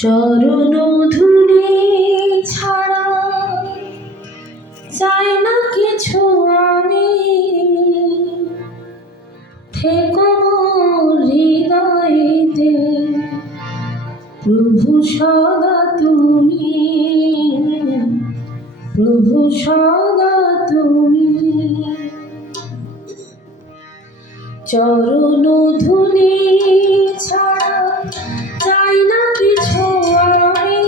চরণ ধুলি ছাড়া চাই না কিছু আমি, থেকো মোর হৃদয়েতে প্রভু সদা তুমি, প্রভু সদা তুমি। চরণ ধুলি ছাড়া চাই না কিছু আমি,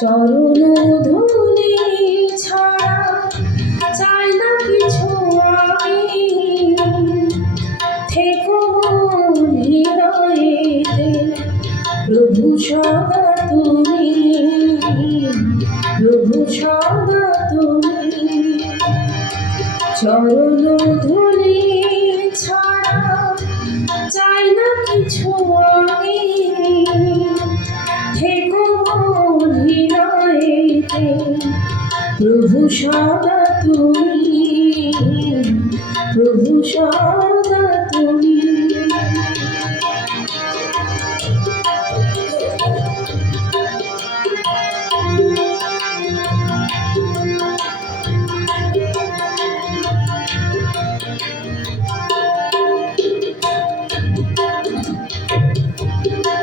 চরণ ধুলি ছাড়া চাই না কিছু আমি, থেকো মোর হৃদয়েতে প্রভু সদা তুমি, প্রভু সদা তুমি। চরণ ধুলি ছাড়া চাই না কিছু আমি, থেকো মোর হৃদয়েতে প্রভু সদা তুমি, প্রভু সদা তুমি।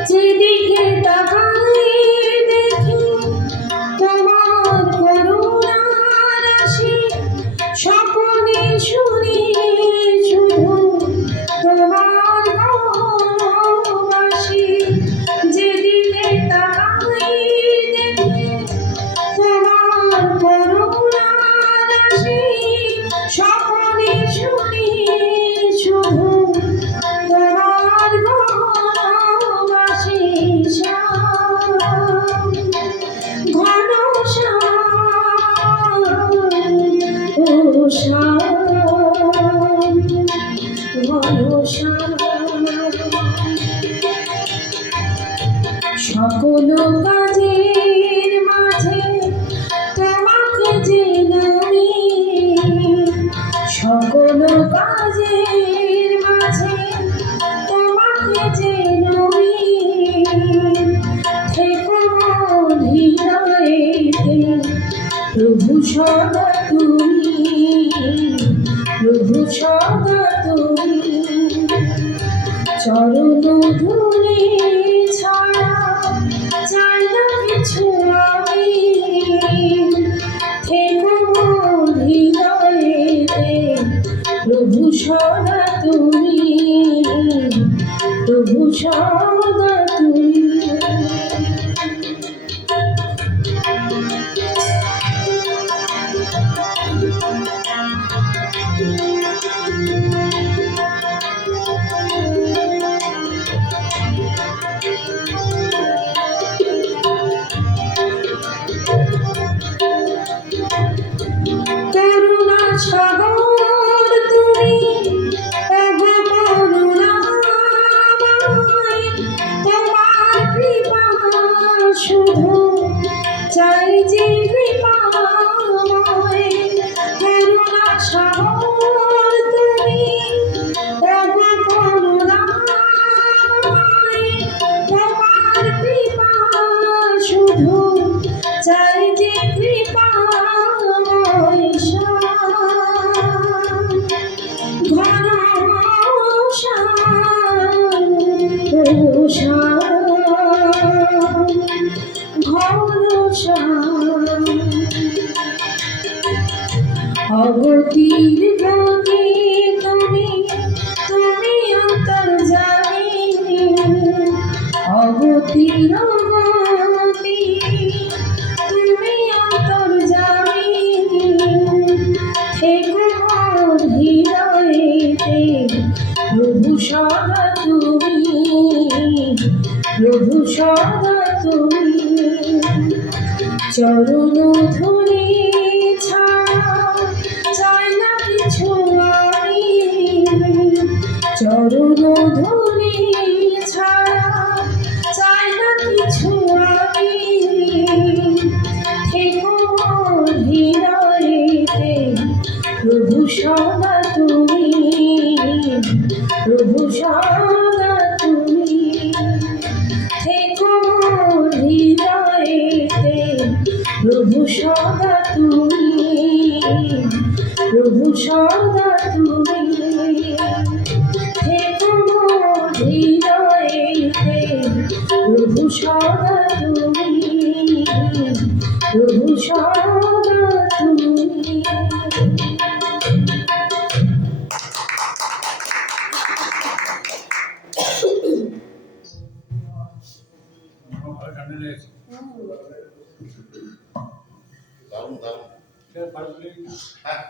যেদিকে তাকাই দেখি তোমার করুণার রাশি, স্বপ্নে শুনি শুধু তোমার ভালোবাসি। যেদিকে তাকাই দেখি তোমার করুণার রাশি, স্বপ্নে শুনি শুধু তোমার ভালোবাসি। ঘন শ্যাম ও শ্যাম, ঘন শ্যাম, সকল কাজের মাঝে তোমাকে যে নামি, সকল কাজের মাঝে তোমাকে যে নামি, থেকো মোর হৃদয়েতে প্রভু সদা তুমি, প্রভু সদা তুমি। চরণ ধুলি ছাড়া চাই না কিছু আমি, থেকো মোর হৃদয়েতে প্রভু সদা তুমি, প্রভু সদা তুমি। করুণা সাগর তুমি, ওগো করুণাময়, তোমার কৃপা শুধু চাই যে কৃপাময়। করুণা সাগর তুমি, ওগো করুণাময়, তোমার কৃপা শুধু চাই যে কৃপাময়। ঘন শ্যাম ও শ্যাম, ঘন শ্যাম, অগতির গতি তুমি, তুমি অন্তর্যামী, অগতির গতি তুমি অন্তর্যামী, থেকো মোর হৃদয়েতে প্রভু সদা তুমি, প্রভু সদা তুমি। চরণ ধুলি ছাড়া চাই না কিছু আমি, চরণ ধুলি ছাড়া চাই না কিছু আমি, থেকো মোর হৃদয়েতে প্রভু সদা তুমি, প্রভু সদা তুমি। থেকো সদা তুমি, প্রভু সদা তুমি, থেকো মোর হৃদয়েতে, প্রভু সদা তুমি, প্রভু সদা তুমি। দারুণ দারুণ। হ্যাঁ